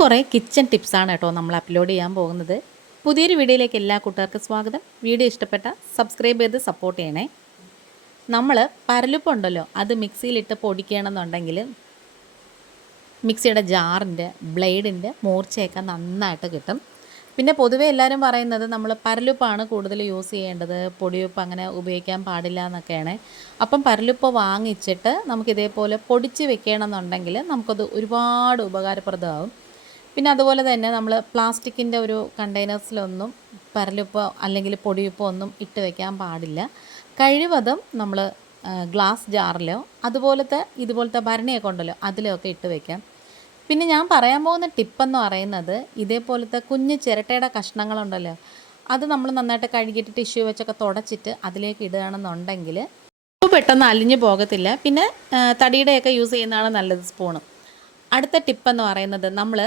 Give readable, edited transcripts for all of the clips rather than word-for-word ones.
കുറേ കിച്ചൺ ടിപ്സാണ് കേട്ടോ നമ്മൾ അപ്ലോഡ് ചെയ്യാൻ പോകുന്നത്. പുതിയൊരു വീഡിയോയിലേക്ക് എല്ലാ കൂട്ടുകാർക്കും സ്വാഗതം. വീഡിയോ ഇഷ്ടപ്പെട്ട സബ്സ്ക്രൈബ് ചെയ്ത് സപ്പോർട്ട് ചെയ്യണേ. നമ്മൾ പരലുപ്പുണ്ടല്ലോ, അത് മിക്സിയിലിട്ട് പൊടിക്കണമെന്നുണ്ടെങ്കിൽ മിക്സിയുടെ ജാറിൻ്റെ ബ്ലേഡിൻ്റെ മൂർച്ചയൊക്കെ നന്നായിട്ട് കിട്ടും. പിന്നെ പൊതുവേ എല്ലാവരും പറയുന്നത് നമ്മൾ പരലുപ്പാണ് കൂടുതൽ യൂസ് ചെയ്യേണ്ടത്, പൊടിയുപ്പ് അങ്ങനെ ഉപയോഗിക്കാൻ പാടില്ല എന്നൊക്കെയാണ്. അപ്പം പരലുപ്പ് വാങ്ങിച്ചിട്ട് നമുക്കിതേപോലെ പൊടിച്ച് വെക്കണമെന്നുണ്ടെങ്കിൽ നമുക്കത് ഒരുപാട് ഉപകാരപ്രദമാകും. പിന്നെ അതുപോലെ തന്നെ നമ്മൾ പ്ലാസ്റ്റിക്കിൻ്റെ ഒരു കണ്ടെയ്നേഴ്സിലൊന്നും പരലുപ്പോ അല്ലെങ്കിൽ പൊടിയുപ്പോ ഒന്നും ഇട്ട് വെക്കാൻ പാടില്ല. കഴിവതും നമ്മൾ ഗ്ലാസ് ജാറിലോ ഇതുപോലത്തെ ഭരണിയൊക്കെ ഉണ്ടല്ലോ അതിലൊക്കെ ഇട്ട് വെക്കാം. പിന്നെ ഞാൻ പറയാൻ പോകുന്ന ടിപ്പെന്ന് പറയുന്നത്, ഇതേപോലത്തെ കുഞ്ഞ് ചിരട്ടയുടെ കഷ്ണങ്ങളുണ്ടല്ലോ, അത് നമ്മൾ നന്നായിട്ട് കഴുകിയിട്ട് ടിഷ്യൂ വെച്ചൊക്കെ തുടച്ചിട്ട് അതിലേക്ക് ഇടുകയാണെന്നുണ്ടെങ്കിൽ ഉപ്പ് പെട്ടെന്ന് അലിഞ്ഞു പോകത്തില്ല. പിന്നെ തടിയുടെയൊക്കെ യൂസ് ചെയ്യുന്നതാണ് നല്ലത്, സ്പൂണ്. അടുത്ത ടിപ്പെന്ന് പറയുന്നത്, നമ്മൾ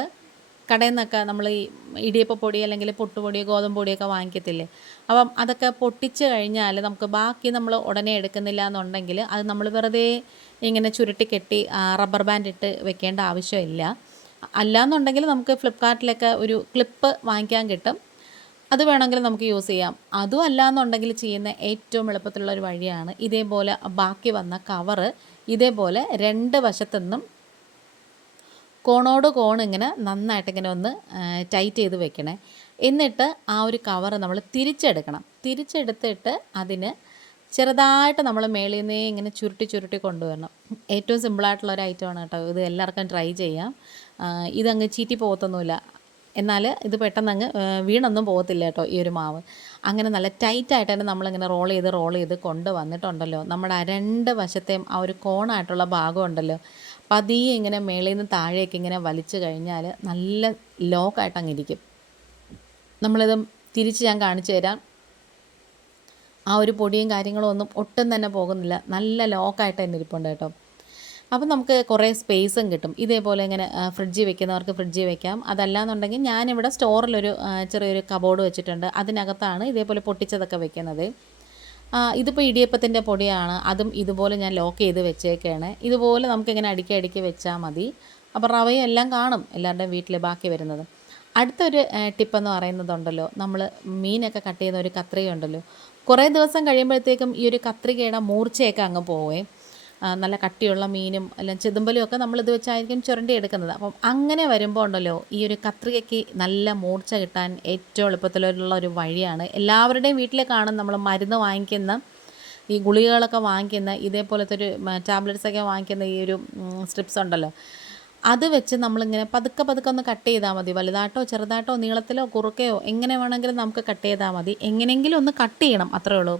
കടയിൽ നിന്നൊക്കെ നമ്മൾ ഈ ഇടിയപ്പപ്പൊടി അല്ലെങ്കിൽ പുട്ടുപൊടി ഗോതമ്പ് പൊടിയൊക്കെ വാങ്ങിക്കത്തില്ലേ, അപ്പം അതൊക്കെ പൊട്ടിച്ച് കഴിഞ്ഞാൽ നമുക്ക് ബാക്കി നമ്മൾ ഉടനെ എടുക്കുന്നില്ല എന്നുണ്ടെങ്കിൽ അത് നമ്മൾ വെറുതെ ഇങ്ങനെ ചുരുട്ടി കെട്ടി റബ്ബർ ബാൻഡ് ഇട്ട് വെക്കേണ്ട ആവശ്യമില്ല. അല്ലാന്നുണ്ടെങ്കിൽ നമുക്ക് ഫ്ലിപ്കാർട്ടിലൊക്കെ ഒരു ക്ലിപ്പ് വാങ്ങിക്കാൻ കിട്ടും, അത് വേണമെങ്കിൽ നമുക്ക് യൂസ് ചെയ്യാം. അതും അല്ലാന്നുണ്ടെങ്കിൽ ചെയ്യുന്ന ഏറ്റവും എളുപ്പത്തിലുള്ള ഒരു വഴിയാണ്, ഇതേപോലെ ബാക്കി വന്ന കവറ് ഇതേപോലെ രണ്ട് വശത്തുനിന്നും കോണോട് കോൺ ഇങ്ങനെ നന്നായിട്ട് ഇങ്ങനെ ഒന്ന് ടൈറ്റ് ചെയ്ത് വെക്കണേ. എന്നിട്ട് ആ ഒരു കവറ് നമ്മൾ തിരിച്ചെടുത്തിട്ട് അതിന് ചെറുതായിട്ട് നമ്മൾ മേളിൽ നിന്നേ ഇങ്ങനെ ചുരുട്ടി കൊണ്ടുവരണം. ഏറ്റവും സിമ്പിളായിട്ടുള്ളൊരു ഐറ്റമാണ് കേട്ടോ ഇത്, എല്ലാവർക്കും ട്രൈ ചെയ്യാം. ഇതങ്ങ് ചീറ്റി പോകത്തൊന്നുമില്ല, എന്നാൽ ഇത് പെട്ടെന്ന് വീണൊന്നും പോകത്തില്ല കേട്ടോ ഈ ഒരു മാവ്. അങ്ങനെ നല്ല ടൈറ്റായിട്ട് തന്നെ നമ്മളിങ്ങനെ റോൾ ചെയ്ത് കൊണ്ടുവന്നിട്ടുണ്ടല്ലോ, നമ്മുടെ ആ രണ്ട് വശത്തെയും ആ ഒരു കോണായിട്ടുള്ള ഭാഗം ഉണ്ടല്ലോ, പതിയെ ഇങ്ങനെ മേളിൽ നിന്ന് താഴേക്ക് ഇങ്ങനെ വലിച്ചു കഴിഞ്ഞാൽ നല്ല ലോക്കായിട്ട് അങ്ങ് ഇരിക്കും. നമ്മളിത് തിരിച്ച് ഞാൻ കാണിച്ചു തരാം. ആ ഒരു പൊടിയും കാര്യങ്ങളും ഒന്നും ഒട്ടും തന്നെ പോകുന്നില്ല, നല്ല ലോക്കായിട്ട് തന്നെ ഇരിപ്പുണ്ട് കേട്ടോ. അപ്പം നമുക്ക് കുറേ സ്പേസും കിട്ടും. ഇതേപോലെ ഇങ്ങനെ ഫ്രിഡ്ജിൽ വെക്കുന്നവർക്ക് ഫ്രിഡ്ജിൽ വെക്കാം. അതല്ലാന്നുണ്ടെങ്കിൽ ഞാനിവിടെ സ്റ്റോറിലൊരു ചെറിയൊരു കബോർഡ് വെച്ചിട്ടുണ്ട്, അതിനകത്താണ് ഇതേപോലെ പൊട്ടിച്ചതൊക്കെ വെക്കുന്നത്. ഇതിപ്പോൾ ഇടിയപ്പത്തിൻ്റെ പൊടിയാണ്, അതും ഇതുപോലെ ഞാൻ ലോക്ക് ചെയ്ത് വെച്ചേക്കാണ്. ഇതുപോലെ നമുക്കിങ്ങനെ അടുക്കി വെച്ചാൽ മതി. അപ്പോൾ റവയും എല്ലാം കാണും എല്ലാവരുടെയും വീട്ടിൽ ബാക്കി വരുന്നത്. അടുത്തൊരു ടിപ്പെന്ന് പറയുന്നതുണ്ടല്ലോ, നമ്മൾ മീനൊക്കെ കട്ട് ചെയ്യുന്ന ഒരു കത്രികയുണ്ടല്ലോ, കുറേ ദിവസം കഴിയുമ്പോഴത്തേക്കും ഈ ഒരു കത്രികയുടെ മൂർച്ചയൊക്കെ അങ്ങ് പോവേ. നല്ല കട്ടിയുള്ള മീനും എല്ലാം ചെതുമ്പലും ഒക്കെ നമ്മളിത് വെച്ചായിരിക്കും ചുരണ്ടി എടുക്കുന്നത്. അപ്പം അങ്ങനെ വരുമ്പോൾ ഉണ്ടല്ലോ, ഈ ഒരു കത്രികയ്ക്ക് നല്ല മൂർച്ച കിട്ടാൻ ഏറ്റവും എളുപ്പത്തിലുള്ള ഒരു വഴിയാണ്, എല്ലാവരുടെയും വീട്ടിൽ കാണും നമ്മൾ മരുന്ന് വാങ്ങിക്കുന്ന ഈ ഗുളികകളൊക്കെ വാങ്ങിക്കുന്ന ഇതേപോലത്തെ ഒരു ടാബ്ലറ്റ്സൊക്കെ വാങ്ങിക്കുന്ന ഈ ഒരു സ്ട്രിപ്സ് ഉണ്ടല്ലോ, അത് വെച്ച് നമ്മളിങ്ങനെ പതുക്കെ ഒന്ന് കട്ട് ചെയ്താൽ മതി. വലുതായിട്ടോ ചെറുതായിട്ടോ നീളത്തിലോ കുറുക്കയോ എങ്ങനെ വേണമെങ്കിലും നമുക്ക് കട്ട് ചെയ്താൽ മതി. എങ്ങനെയെങ്കിലും ഒന്ന് കട്ട് ചെയ്യണം, അത്രേ ഉള്ളൂ.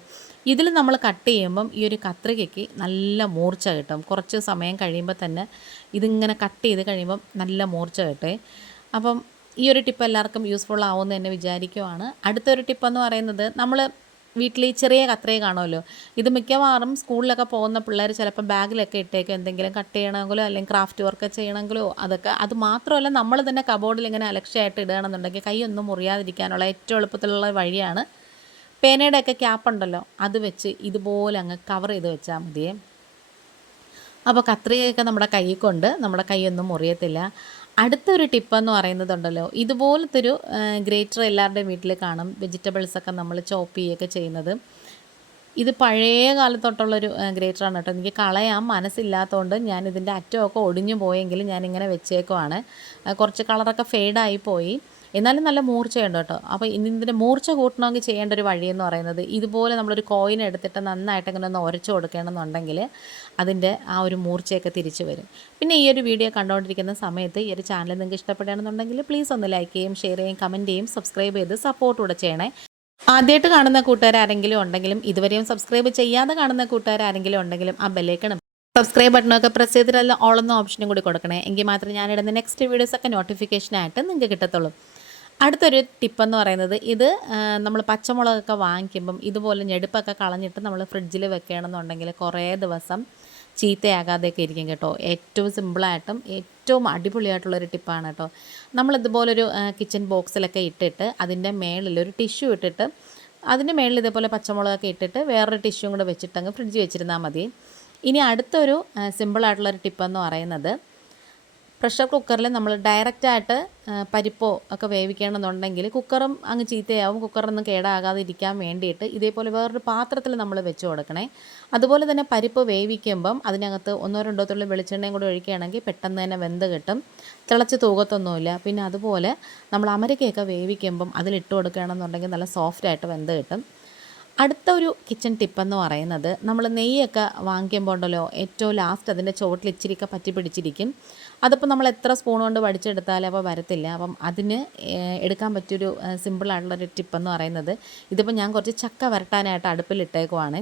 ഇതിൽ നമ്മൾ കട്ട് ചെയ്യുമ്പം ഈ ഒരു കത്രികയ്ക്ക് നല്ല മൂർച്ച കിട്ടും. കുറച്ച് സമയം കഴിയുമ്പോൾ തന്നെ ഇതിങ്ങനെ കട്ട് ചെയ്ത് കഴിയുമ്പം നല്ല മൂർച്ച കിട്ടേ. അപ്പം ഈ ഒരു ടിപ്പ് എല്ലാവർക്കും യൂസ്ഫുൾ ആവുമെന്ന് തന്നെ വിചാരിക്കുവാണ്. അടുത്തൊരു ടിപ്പെന്ന് പറയുന്നത്, നമ്മൾ വീട്ടിൽ ഈ ചെറിയ കത്രിക കാണുമല്ലോ, ഇത് മിക്കവാറും സ്കൂളിലൊക്കെ പോകുന്ന പിള്ളേർ ചിലപ്പോൾ ബാഗിലൊക്കെ ഇട്ടേക്കും, എന്തെങ്കിലും കട്ട് ചെയ്യണമെങ്കിലോ അല്ലെങ്കിൽ ക്രാഫ്റ്റ് വർക്ക് ചെയ്യണമെങ്കിലോ. അത് മാത്രമല്ല, നമ്മൾ തന്നെ കബോർഡിൽ ഇങ്ങനെ അലക്ഷ്യമായിട്ട് ഇടുകയാണെന്നുണ്ടെങ്കിൽ കൈയൊന്നും മുറിയാതിരിക്കാനുള്ള ഏറ്റവും എളുപ്പത്തിലുള്ള വഴിയാണ്, പേനയുടെ ഒക്കെ ക്യാപ്പ് ഉണ്ടല്ലോ അത് വെച്ച് ഇതുപോലെ അങ്ങ് കവർ ചെയ്ത് വെച്ചാൽ മതിയേ. അപ്പോൾ കത്രികയൊക്കെ നമ്മുടെ കൈയൊന്നും മുറിയത്തില്ല. അടുത്തൊരു ടിപ്പെന്ന് പറയുന്നതുണ്ടല്ലോ, ഇതുപോലത്തൊരു ഗ്രേറ്റർ എല്ലാവരുടെയും വീട്ടിൽ കാണും, വെജിറ്റബിൾസൊക്കെ നമ്മൾ ചോപ്പ് ചെയ്യുകയൊക്കെ ചെയ്യുന്നത്. ഇത് പഴയ കാലത്തൊട്ടുള്ളൊരു ഗ്രേറ്ററാണ് കേട്ടോ. എനിക്ക് കളയാൻ മനസ്സില്ലാത്തതുകൊണ്ട് ഞാൻ ഇതിൻ്റെ അറ്റമൊക്കെ ഒടിഞ്ഞു പോയെങ്കിലും ഞാനിങ്ങനെ വെച്ചേക്കുവാണ്. കുറച്ച് കളറൊക്കെ ഫെയ്ഡായി പോയി, എന്നാലും നല്ല മൂർച്ചയുണ്ട് കേട്ടോ. അപ്പോൾ ഇതിൻ്റെ മൂർച്ച കൂട്ടണമെങ്കിൽ ചെയ്യേണ്ട ഒരു വഴിയെന്ന് പറയുന്നത്, ഇതുപോലെ നമ്മളൊരു കോയിൻ എടുത്തിട്ട് നന്നായിട്ട് ഇങ്ങനെ ഒന്ന് ഉരച്ച് കൊടുക്കണമെന്നുണ്ടെങ്കിൽ അതിൻ്റെ ആ ഒരു മൂർച്ചയൊക്കെ തിരിച്ചു വരും. പിന്നെ ഈ ഒരു വീഡിയോ കണ്ടുകൊണ്ടിരിക്കുന്ന സമയത്ത് ഈ ഒരു ചാനൽ നിങ്ങൾക്ക് ഇഷ്ടപ്പെടുകയാണെന്നുണ്ടെങ്കിൽ പ്ലീസ് ഒന്ന് ലൈക്ക് ചെയ്യും, ഷെയർ ചെയ്യും, കമൻറ്റ് ചെയ്യും, സബ്സ്ക്രൈബ് ചെയ്ത് സപ്പോർട്ട് കൂടെ ചെയ്യണേ. ആദ്യമായിട്ട് കാണുന്ന കൂട്ടുകാരെങ്കിലും ഉണ്ടെങ്കിലും ഇതുവരെയും സബ്സ്ക്രൈബ് ചെയ്യാതെ കാണുന്ന കൂട്ടുകാരെങ്കിലും ഉണ്ടെങ്കിലും ആ ബെല്ലൈക്കണും സബ്സ്ക്രൈബ് ബട്ടണൊക്കെ പ്രസ് ചെയ്തിട്ടല്ല ഓളെന്ന ഓപ്ഷനും കൂടി കൊടുക്കണേ. എങ്കിൽ മാത്രമേ ഞാനിടുന്ന നെക്സ്റ്റ് വീഡിയോസൊക്കെ നോട്ടിഫിക്കേഷനായിട്ട് നിങ്ങൾക്ക് കിട്ടത്തുള്ളൂ. അടുത്തൊരു ടിപ്പെന്ന് പറയുന്നത്, ഇത് നമ്മൾ പച്ചമുളകൊക്കെ വാങ്ങിക്കുമ്പം ഇതുപോലെ ഞെടുപ്പൊക്കെ കളഞ്ഞിട്ട് നമ്മൾ ഫ്രിഡ്ജിൽ വെക്കുകയാണെന്നുണ്ടെങ്കിൽ കുറേ ദിവസം ചീത്തയാകാതെയൊക്കെ ഇരിക്കും കേട്ടോ. ഏറ്റവും സിമ്പിളായിട്ടും ഏറ്റവും അടിപൊളിയായിട്ടുള്ളൊരു ടിപ്പാണ് കേട്ടോ. നമ്മളിതുപോലൊരു കിച്ചൺ ബോക്സിലൊക്കെ ഇട്ടിട്ട് അതിൻ്റെ മേളിലൊരു ടിഷ്യൂ ഇട്ടിട്ട് അതിൻ്റെ മേളിൽ ഇതേപോലെ പച്ചമുളകൊക്കെ ഇട്ടിട്ട് വേറൊരു ടിഷ്യൂം കൂടെ വെച്ചിട്ടങ്ങ് ഫ്രിഡ്ജിൽ വെച്ചിരുന്നാൽ മതി. ഇനി അടുത്തൊരു സിമ്പിളായിട്ടുള്ളൊരു ടിപ്പെന്ന് പറയുന്നത്, പ്രഷർ കുക്കറിൽ നമ്മൾ ഡയറക്റ്റായിട്ട് പരിപ്പോ ഒക്കെ വേവിക്കണമെന്നുണ്ടെങ്കിൽ കുക്കറും അങ്ങ് ചീത്തയാവും. കുക്കറൊന്നും കേടാകാതെ ഇരിക്കാൻ വേണ്ടിയിട്ട് ഇതേപോലെ വേറൊരു പാത്രത്തിൽ നമ്മൾ വെച്ച് കൊടുക്കണേ. അതുപോലെ തന്നെ പരിപ്പ് വേവിക്കുമ്പം അതിനകത്ത് 1-2 തുള്ളി വെളിച്ചെണ്ണയും കൂടി ഒഴിക്കുകയാണെങ്കിൽ പെട്ടെന്ന് തന്നെ വെന്ത് കിട്ടും, തിളച്ച് തൂകത്തൊന്നുമില്ല. പിന്നെ അതുപോലെ നമ്മൾ അമരക്കയൊക്കെ വേവിക്കുമ്പം അതിലിട്ട് കൊടുക്കുകയാണെന്നുണ്ടെങ്കിൽ നല്ല സോഫ്റ്റായിട്ട് വെന്ത് കിട്ടും. അടുത്ത ഒരു കിച്ചൺ ടിപ്പെന്ന് പറയുന്നത്, നമ്മൾ നെയ്യൊക്കെ വാങ്ങിക്കുമ്പോൾ ഉണ്ടല്ലോ, ഏറ്റവും ലാസ്റ്റ് അതിൻ്റെ ചുവട്ടിൽ ഇച്ചിരിയൊക്കെ പറ്റി പിടിച്ചിരിക്കും. അതിപ്പോൾ നമ്മൾ എത്ര സ്പൂൺ കൊണ്ട് വടിച്ചെടുത്താലും അപ്പോൾ വരത്തില്ല. അപ്പം അതിന് എടുക്കാൻ പറ്റിയൊരു സിമ്പിളായിട്ടുള്ളൊരു ടിപ്പെന്ന് പറയുന്നത്, ഇതിപ്പോൾ ഞാൻ കുറച്ച് ചക്ക വരട്ടാനായിട്ട് അടുപ്പിലിട്ടേക്കുവാണ്.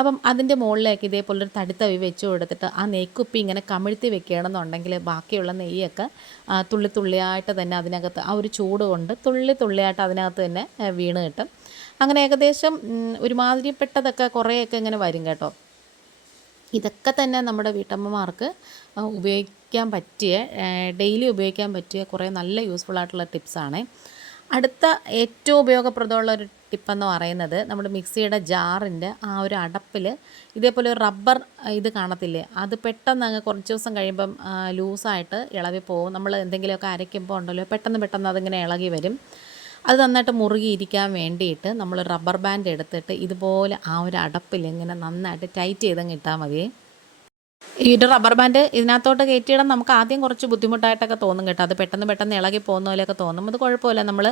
അപ്പം അതിൻ്റെ മുകളിലേക്ക് ഇതേപോലൊരു തടിത്തവി വെച്ച് കൊടുത്തിട്ട് ആ നെയ്ക്കുപ്പി ഇങ്ങനെ കമിഴ്ത്തി വെക്കുകയാണെന്നുണ്ടെങ്കിൽ ബാക്കിയുള്ള നെയ്യൊക്കെ തുള്ളി തുള്ളിയായിട്ട് തന്നെ അതിനകത്ത് ആ ഒരു ചൂട് കൊണ്ട് തുള്ളി തുള്ളിയായിട്ട് അതിനകത്ത് തന്നെ വീണ് കിട്ടും. അങ്ങനെ ഏകദേശം ഒരുമാതിരിപ്പെട്ടതൊക്കെ കുറേയൊക്കെ ഇങ്ങനെ വരും കേട്ടോ. ഇതൊക്കെ തന്നെ നമ്മുടെ വീട്ടമ്മമാർക്ക് ഉപയോഗിക്കാൻ പറ്റിയ, ഡെയിലി ഉപയോഗിക്കാൻ പറ്റിയ കുറേ നല്ല യൂസ്ഫുള്ളായിട്ടുള്ള ടിപ്സാണ്. അടുത്ത ഏറ്റവും ഉപയോഗപ്രദമുള്ള ഒരു ടിപ്പെന്ന് പറയുന്നത്, നമ്മുടെ മിക്സിയുടെ ജാറിൻ്റെ ആ ഒരു അടപ്പിൽ ഇതേപോലെ ഒരു റബ്ബർ ഇത് കാണത്തില്ലേ, അത് പെട്ടെന്ന് അങ്ങ് കുറച്ച് ദിവസം കഴിയുമ്പം ലൂസായിട്ട് ഇളകി പോകും. നമ്മൾ എന്തെങ്കിലുമൊക്കെ അരയ്ക്കുമ്പോൾ ഉണ്ടല്ലോ, പെട്ടെന്ന് അതിങ്ങനെ ഇളകി വരും. അത് നന്നായിട്ട് മുറുകിയിരിക്കാൻ വേണ്ടിയിട്ട് നമ്മൾ റബ്ബർ ബാൻഡ് എടുത്തിട്ട് ഇതുപോലെ ആ ഒരു അടപ്പിൽ ഇങ്ങനെ നന്നായിട്ട് ടൈറ്റ് ചെയ്തങ്ങ് ഇട്ടാൽ മതി. ഈ ഒരു റബ്ബർ ബാൻഡ് ഇതിനകത്തോട്ട് കയറ്റിയിടാൻ നമുക്ക് ആദ്യം കുറച്ച് ബുദ്ധിമുട്ടായിട്ടൊക്കെ തോന്നും കേട്ടോ. അത് പെട്ടെന്ന് ഇളകി പോകുന്ന പോലെയൊക്കെ തോന്നും. അത് കുഴപ്പമില്ല, നമ്മൾ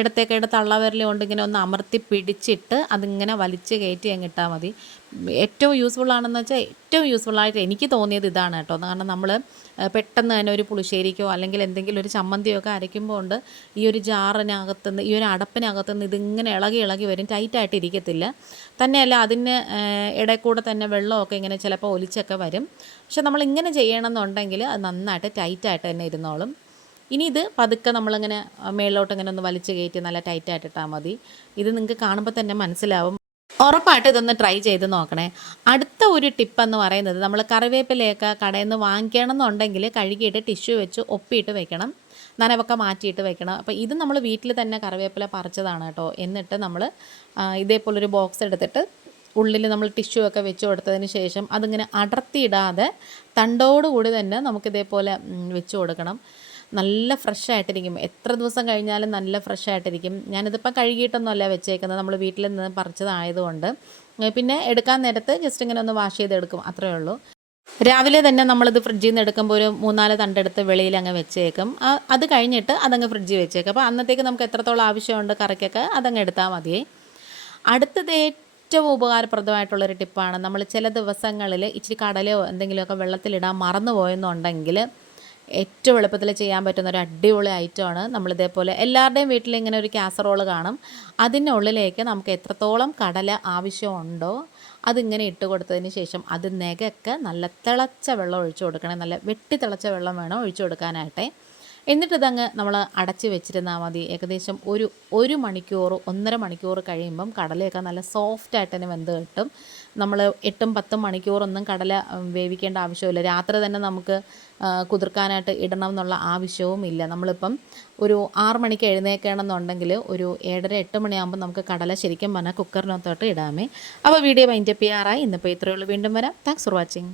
ഇടത്തേക്കിടെ തള്ളവിരൽ കൊണ്ട് ഇങ്ങനെ ഒന്ന് അമർത്തി പിടിച്ചിട്ട് അതിങ്ങനെ വലിച്ച് കയറ്റി അങ്ങ് ഇട്ടാൽ മതി. ഏറ്റവും യൂസ്ഫുള്ളാണെന്ന് വെച്ചാൽ ഏറ്റവും യൂസ്ഫുള്ളായിട്ട് എനിക്ക് തോന്നിയത് ഇതാണ് കേട്ടോ. കാരണം നമ്മൾ പെട്ടെന്ന് തന്നെ ഒരു പുളിശ്ശേരിക്കോ അല്ലെങ്കിൽ എന്തെങ്കിലും ഒരു ചമ്മന്തിയോ ഒക്കെ അരയ്ക്കുമ്പോൾ ഉണ്ട്, ഈ ഒരു ജാറിനകത്തുനിന്ന് ഈ ഒരു അടപ്പിനകത്തുനിന്ന് ഇതിങ്ങനെ ഇളകി വരും, ടൈറ്റായിട്ട് ഇരിക്കത്തില്ല. തന്നെയല്ല അതിന് ഇടയിൽ കൂടെ തന്നെ വെള്ളമൊക്കെ ഇങ്ങനെ ചിലപ്പോൾ ഒലിച്ചൊക്കെ വരും. പക്ഷെ നമ്മളിങ്ങനെ ചെയ്യണമെന്നുണ്ടെങ്കിൽ അത് നന്നായിട്ട് ടൈറ്റായിട്ട് തന്നെ ഇരുന്നോളും. ഇനി ഇത് പതുക്കെ നമ്മളിങ്ങനെ മേളിലോട്ട് ഇങ്ങനെ ഒന്ന് വലിച്ച് കയറ്റി നല്ല ടൈറ്റായിട്ട് ഇട്ടാൽ മതി. ഇത് നിങ്ങൾക്ക് കാണുമ്പോൾ തന്നെ മനസ്സിലാവും. ഉറപ്പായിട്ട് ഇതൊന്ന് ട്രൈ ചെയ്ത് നോക്കണേ. അടുത്ത ഒരു ടിപ്പെന്ന് പറയുന്നത്, നമ്മൾ കറിവേപ്പിലയൊക്കെ കടയിൽ നിന്ന് വാങ്ങിക്കണമെന്നുണ്ടെങ്കിൽ കഴുകിയിട്ട് ടിഷ്യൂ വെച്ച് ഒപ്പിയിട്ട് വെക്കണം, നനവൊക്കെ മാറ്റിയിട്ട് വെക്കണം. അപ്പോൾ ഇത് നമ്മൾ വീട്ടിൽ തന്നെ കറിവേപ്പില പറിച്ചതാണ് കേട്ടോ. എന്നിട്ട് നമ്മൾ ഇതേപോലൊരു ബോക്സ് എടുത്തിട്ട് ഉള്ളിൽ നമ്മൾ ടിഷ്യൂ ഒക്കെ വെച്ച് കൊടുത്തതിന് ശേഷം അതിങ്ങനെ അടർത്തിയിടാതെ തണ്ടോടുകൂടി തന്നെ നമുക്കിതേപോലെ വെച്ച് കൊടുക്കണം. നല്ല ഫ്രഷായിട്ടിരിക്കും, എത്ര ദിവസം കഴിഞ്ഞാലും നല്ല ഫ്രഷായിട്ടിരിക്കും. ഞാനിതിപ്പോൾ കഴുകിയിട്ടൊന്നുമല്ല വെച്ചേക്കുന്നത്, നമ്മൾ വീട്ടിൽ നിന്ന് പറിച്ചതായതുകൊണ്ട്. പിന്നെ എടുക്കാൻ നേരത്ത് ജസ്റ്റ് ഇങ്ങനെ ഒന്ന് വാഷ് ചെയ്തെടുക്കും, അത്രയേ ഉള്ളൂ. രാവിലെ തന്നെ നമ്മളിത് ഫ്രിഡ്ജിൽ നിന്ന് എടുക്കുമ്പോൾ ഒരു 3-4 തണ്ടെടുത്ത് വെളിയിൽ അങ്ങ് വെച്ചേക്കും. അത് കഴിഞ്ഞിട്ട് അതങ്ങ് ഫ്രിഡ്ജിൽ വെച്ചേക്കും. അപ്പോൾ അന്നത്തേക്ക് നമുക്ക് എത്രത്തോളം ആവശ്യമുണ്ട് കറിക്കൊക്കെ അതങ്ങ് എടുത്താൽ മതിയേ. അടുത്തത് ഏറ്റവും ഉപകാരപ്രദമായിട്ടുള്ളൊരു ടിപ്പാണ്, നമ്മൾ ചില ദിവസങ്ങളിൽ ഇച്ചിരി കടലയോ എന്തെങ്കിലുമൊക്കെ വെള്ളത്തിലിടാൻ മറന്നു പോയെന്നുണ്ടെങ്കിൽ ഏറ്റവും എളുപ്പത്തിൽ ചെയ്യാൻ പറ്റുന്ന ഒരു അടിപൊളി ഐറ്റമാണ്. നമ്മളിതേപോലെ എല്ലാവരുടെയും വീട്ടിൽ ഇങ്ങനെ ഒരു കാസറോൾ കാണും. അതിനുള്ളിലേക്ക് നമുക്ക് എത്രത്തോളം കടല ആവശ്യമുണ്ടോ അതിങ്ങനെ ഇട്ട് കൊടുത്തതിന് ശേഷം അത് നെകയൊക്കെ നല്ല തിളച്ച വെള്ളം ഒഴിച്ചു കൊടുക്കണം. നല്ല വെട്ടി തിളച്ച വെള്ളം വേണം ഒഴിച്ചു കൊടുക്കാനായിട്ട്. എന്നിട്ടിതങ്ങ് നമ്മൾ അടച്ച് വെച്ചിരുന്നാൽ മതി. ഏകദേശം ഒരു മണിക്കൂർ 1.5 മണിക്കൂർ കഴിയുമ്പം കടലയൊക്കെ നല്ല സോഫ്റ്റായിട്ട് തന്നെ വെന്ത് കിട്ടും. നമ്മൾ 8-10 മണിക്കൂറൊന്നും കടല വേവിക്കേണ്ട ആവശ്യമില്ല. രാത്രി തന്നെ നമുക്ക് കുതിർക്കാനായിട്ട് ഇടണം എന്നുള്ള ആവശ്യവും ഇല്ല. നമ്മളിപ്പം ഒരു 6 മണിക്ക് എഴുന്നേൽക്കണമെന്നുണ്ടെങ്കിൽ ഒരു 7:30-8 മണിയാകുമ്പോൾ നമുക്ക് കടല ശരിക്കും പറഞ്ഞാൽ കുക്കറിനകത്തോട്ട് ഇടാമേ. അപ്പോൾ വീഡിയോ വൈൻഡപ്പ് ചെയ്യാറായി. ഇന്നിപ്പോൾ ഇത്രയേ ഉള്ളൂ. വീണ്ടും വരാം. Thanks for watching.